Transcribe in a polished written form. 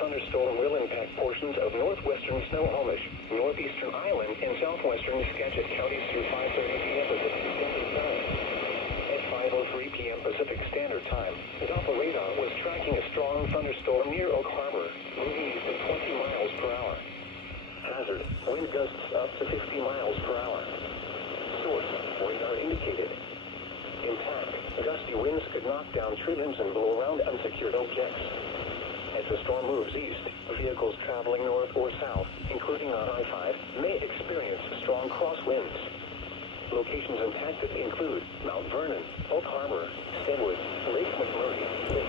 thunderstorm will impact portions of northwestern Snohomish, northeastern Island, and southwestern Skagit counties through 5:30 p.m. Pacific Standard Time. At 5:03 p.m. Pacific Standard Time, the Doppler radar was tracking a strong thunderstorm near Oak Harbor, moving east at 20 miles per hour. Hazard, wind gusts up to 50 miles per hour. Source, radar indicated. Impact, gusty winds could knock down tree limbs and blow around unsecured objects. As the storm moves east, vehicles traveling north or south, including on I-5, may experience strong crosswinds. Locations impacted include Mount Vernon, Oak Harbor, Stenwood, Lake McMurray,